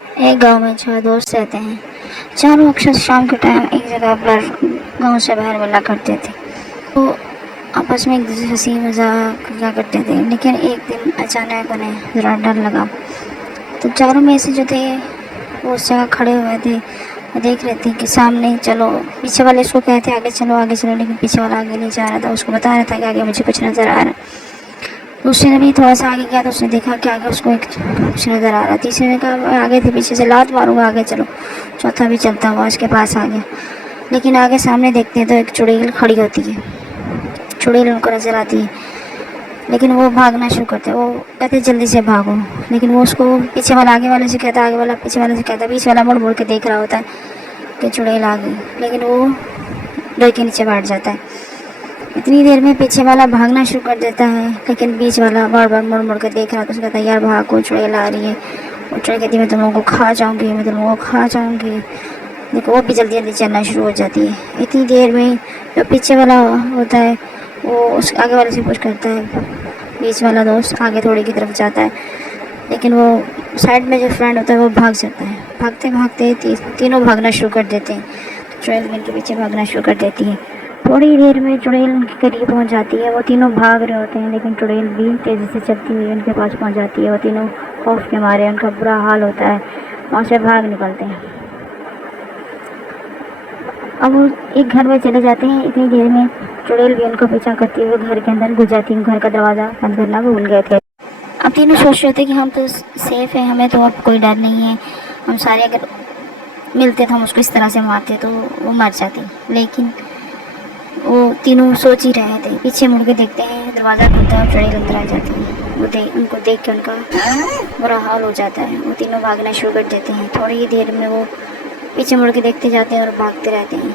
एक गांव में 6 दोस्त रहते हैं। चारों अक्सर शाम के टाइम एक जगह पर गांव से बाहर मिला करते थे। वो आपस में एक दूसरे से हंसी मजाक किया करते थे, लेकिन एक दिन अचानक उन्हें ज़रा डर लगा। तो चारों में से जो थे वो उस जगह खड़े हुए थे और देख रहे थे कि सामने चलो। पीछे वाले उसको कहते आगे चलो आगे चलो, लेकिन पीछे वाला आगे नहीं जा रहा था। उसको बता रहा था कि आगे मुझे कुछ नज़र आ रहा है। तो उसने भी थोड़ा सा आगे गया तो उसने देखा कि आगे उसको एक कुछ नज़र आ रहा। तीसरे ने कहा आगे थे पीछे से लात मारूंगा आगे चलो। चौथा भी चलता हुआ उसके पास आ गया, लेकिन आगे सामने देखते हैं तो एक चुड़ैल खड़ी होती है। चुड़ैल उनको नज़र आती है, लेकिन वो भागना शुरू करते हैं। वो कहते हैं जल्दी से भागो, लेकिन वो उसको पीछे वाला आगे वाले से कहता है, आगे वाला पीछे वाले से कहता है। पीछे वाला मुड़ मुड़ के देख रहा होता है कि चुड़ैल आ गई, लेकिन वो डर के नीचे बैठ जाता है। इतनी देर में पीछे वाला भागना शुरू कर देता है, लेकिन बीच वाला बार बार मुड़ मुड़ कर देख रहा है। तो उसका कहता है यार भागो, चुड़ैल आ रही है। और चुड़ैल कहती है मैं तुम लोगों को खा जाऊंगी, मैं तुम लोगों को खा जाऊंगी। देखो वो भी जल्दी जल्दी चलना शुरू हो जाती है। इतनी देर में जो पीछे वाला होता है वो उस आगे वाले से पुश करता है। बीच वाला दोस्त आगे थोड़ी की तरफ जाता है, लेकिन वो साइड में जो फ्रेंड होता है वो भाग जाता है। भागते भागते तीनों भागना शुरू कर देते हैं। तो चुड़ैल इनके पीछे भागना शुरू कर देती है। थोड़ी देर में चुड़ैल उनके करीब पहुंच जाती है। वो तीनों भाग रहे होते हैं, लेकिन चुड़ैल भी तेज़ी से चलती हुई उनके पास पहुंच जाती है। वो तीनों खौफ के मारे, उनका बुरा हाल होता है, वहाँ से भाग निकलते हैं। अब वो एक घर में चले जाते हैं। इतनी देर में चुड़ैल भी उनको पीछा करती हुए घर के अंदर घुस जाती है। घर का दरवाज़ा बंद करना भूल गए थे। अब तीनों सोच रहे थे कि हम तो सेफ हैं, हमें तो अब कोई डर नहीं है। हम सारे अगर मिलते तो हम उसको इस तरह से मारते तो वो मर जाती, लेकिन वो तीनों सोच ही रहे थे। पीछे मुड़ के देखते हैं, दरवाज़ा खुलता है और चुड़ैल अंदर आ जाती है। उनको देख के उनका बुरा हाल हो जाता है। वो तीनों भागना शुरू कर देते हैं। थोड़ी ही देर में वो पीछे मुड़ के देखते जाते हैं और भागते रहते हैं।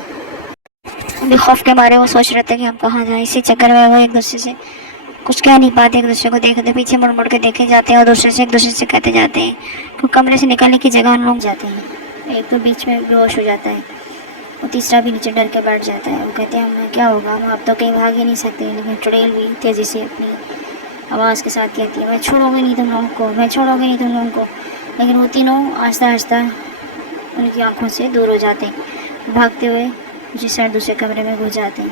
अभी खौफ के मारे वो सोच रहे थे कि हम कहाँ जाएं। इसी चक्कर में वो एक दूसरे से कुछ कह नहीं पाते, एक दूसरे को देखते पीछे मुड़ मुड़ के देखे जाते हैं और एक दूसरे से कहते जाते हैं। तो कमरे से निकलने की जगह हम लोग जाते हैं। एक तो बीच में बेहोश हो जाता है, वो तीसरा भी नीचे डर के बैठ जाता है। वो कहते हैं हमें क्या होगा, हम अब तो कहीं भाग ही नहीं सकते। लेकिन चुड़ैल भी तेज़ी से अपनी आवाज़ के साथ कहती है मैं छोड़ोगे नहीं तुम लोगों को, मैं छोड़ोगे नहीं तुम लोगों को। लेकिन वो तीनों आहिस्ता आहिस्ता उनकी आंखों से दूर हो जाते हैं। भागते हुए जिस साइड दूसरे कमरे में घुस जाते हैं।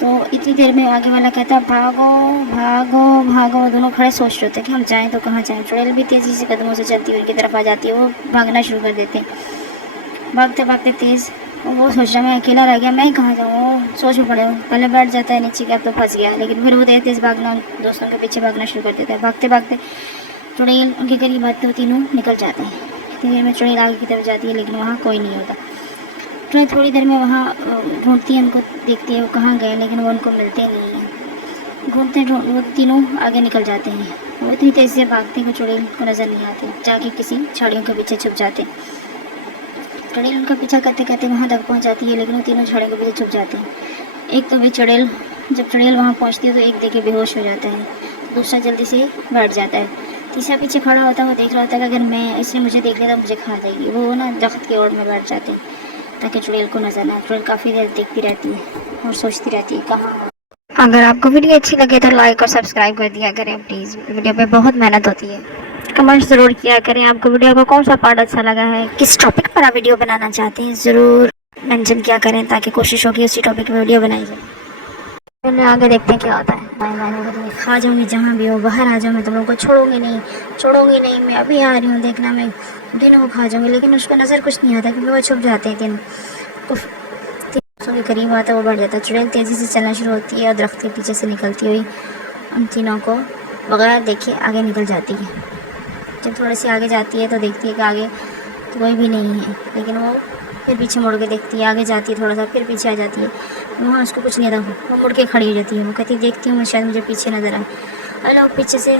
तो इतनी देर में आगे वाला कहता है भागो भागो भागो। वो दोनों खड़े सोच रहे थे कि हम जाएं तो कहाँ जाएं। चुड़ैल भी तेज़ी से कदमों से चलती हुई उनकी तरफ आ जाती है। वो भागना शुरू कर देते हैं। भागते भागते तेज़ वो सोच रहा मैं अकेला रह गया, मैं कहाँ जाऊँ। वो सोच में पड़े हो पहले बैठ जाता है नीचे कि अब तो फंस गया, लेकिन फिर वो तेज़ तेज़ भागना दोस्तों के पीछे भागना शुरू कर देता है। भागते भागते चुड़ैल उनके करीब आते हुए तीनों निकल जाते हैं। इतनी देर में चुड़ैल आगे की तरफ जाती है, लेकिन वहाँ कोई नहीं होता। चुड़ैल थोड़ी देर में वहाँ ढूंढती है, उनको देखती है वो कहाँ गए, लेकिन वो उनको मिलते नहीं हैं। घूमते वो तीनों आगे निकल जाते हैं। वो इतनी तेज़ी से भागते हैं कि चुड़ैल को नज़र नहीं आते, जाके किसी झाड़ियों के पीछे छुप जाते हैं। चुड़ैल उनका पीछा करते करते वहाँ तक पहुँच जाती है, लेकिन वो तीनों झाड़ियों के पीछे छुप जाते हैं। एक तो भी चुड़ैल जब चुड़ैल वहाँ पहुँचती है तो एक देखे बेहोश हो जाता है, दूसरा जल्दी से बैठ जाता है। तीसरा पीछे खड़ा होता है, वो देख रहा होता है कि अगर मैं इसने मुझे देख लिया तो मुझे खा जाएगी। वो ना दख्त की ओर में बैठ जाते हैं ताकि चुड़ैल को नजर ना। चुड़ैल काफ़ी देर देखती रहती है और सोचती रहती है कहाँ। अगर आपको वीडियो अच्छी लगे तो लाइक और सब्सक्राइब कर दिया करें प्लीज़। वीडियो पे बहुत मेहनत होती है। कमेंट ज़रूर किया करें आपको वीडियो का कौन सा पार्ट अच्छा लगा है, किस टॉपिक पर आप वीडियो बनाना चाहते हैं, ज़रूर मेंशन किया करें ताकि कोशिश हो कि उसी टॉपिक पर वीडियो बनाई जाए। मैंने आगे देखते हैं क्या होता है। मैं खा जाऊँगी जहाँ भी हो, बाहर आ जाओ, मैं तुम लोगों को छोड़ूंगी नहीं, छोड़ूंगी नहीं। मैं अभी आ रही हूँ, देखना मैं तीनों को खा जाऊँगी। लेकिन उसका नज़र कुछ नहीं आता क्योंकि वो छुप जाते हैं तीनों। के करीब आता है वो बढ़ जाता है। चुड़ैल तेज़ी से चलना शुरू होती है और दरख्त के पीछे से निकलती हुई उन तीनों को बगैर देखे आगे निकल जाती है। जब थोड़ी सी आगे जाती है तो देखती है कि आगे तो कोई भी नहीं है, लेकिन वो फिर पीछे मुड़ के देखती है। आगे जाती है थोड़ा सा, फिर पीछे आ जाती है। वहाँ उसको कुछ नहीं था, वो मुड़ के खड़ी हो जाती है। वो कहती देखती हूँ मैं शायद मुझे पीछे नज़र आए। और लोग पीछे से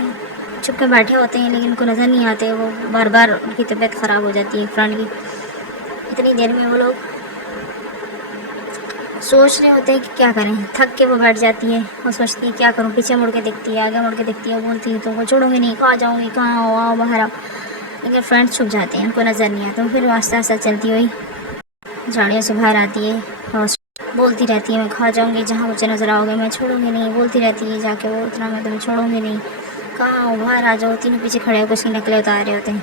छुप के बैठे होते हैं, लेकिन उनको नज़र नहीं आते। वो बार बार उनकी तबीयत ख़राब हो जाती है फ्रेंड की। इतनी देर में वो लोग सोच रहे होते हैं कि क्या करें। थक के वो बैठ जाती है और सोचती है क्या करूं। पीछे मुड़ के देखती है, आगे मुड़ के देखती है, बोलती है तो वो छोड़ूंगी नहीं, कहाँ जाऊँगी, कहाँ हो, आओ बाहर आओ। लेकिन फ्रेंड्स छुप जाते हैं, उनको नज़र नहीं आता। फिर आस्ता आस्ता चलती हुई झाड़ियों से बाहर आती है और बोलती रहती है मैं खा जाऊँगी जहाँ मुझे नज़र आओगे, मैं छोड़ूंगी नहीं। बोलती रहती है जाके वो इतना मैं तुम्हें छोड़ूंगी नहीं, कहाँ हो, बाहर आ जाओ। तीनों पीछे खड़े होकर उसकी नकलें उतार रहे होते हैं।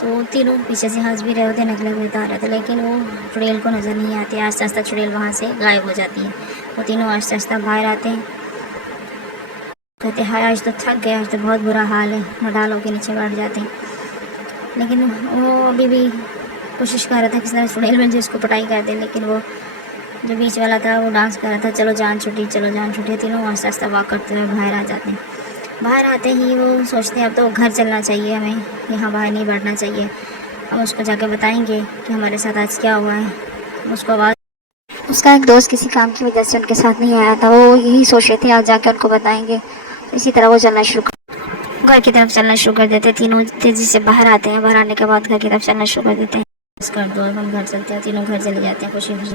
तो तीनों पीछे से हंस भी रहे होते, नकल भी उतार रहे थे, लेकिन वो चुड़ैल को नज़र नहीं आती। आस्ते आस्ते चुड़ैल वहाँ से गायब हो जाती है। वो तीनों आस्ते आस्ते बाहर आते हैं, कहते हैं आज तो थक गए, आज तो बहुत बुरा हाल है, नडालों के नीचे बैठ जाते हैं। लेकिन वो अभी भी कोशिश कर रहा था किसी तरह चुड़ैल बन जाए, उसको पिटाई कर दे, लेकिन वो जो बीच वाला था वो डांस कर रहा था, चलो जान छुट्टी, चलो जान छुट्टी। तीनों आस्ते आस्ते वॉक करते हुए बाहर आ जाते हैं। बाहर आते ही वो सोचते हैं अब तो घर चलना चाहिए, हमें यहाँ बाहर नहीं बैठना चाहिए। हम उसको जाके बताएंगे कि हमारे साथ आज क्या हुआ है। उसको आवाज़, उसका एक दोस्त किसी काम की वजह से उनके साथ नहीं आया था, वो यही सोच रहे थे आज जाके उनको बताएंगे। तो इसी तरह वो चलना शुरू घर की तरफ चलना शुरू कर देते। तीनों तेज़ी से बाहर आते हैं। बाहर आने के बाद घर की तरफ चलना शुरू कर देते हैं। उसका दो हम घर चलते हैं, तीनों घर चले जाते हैं खुशी खुशी।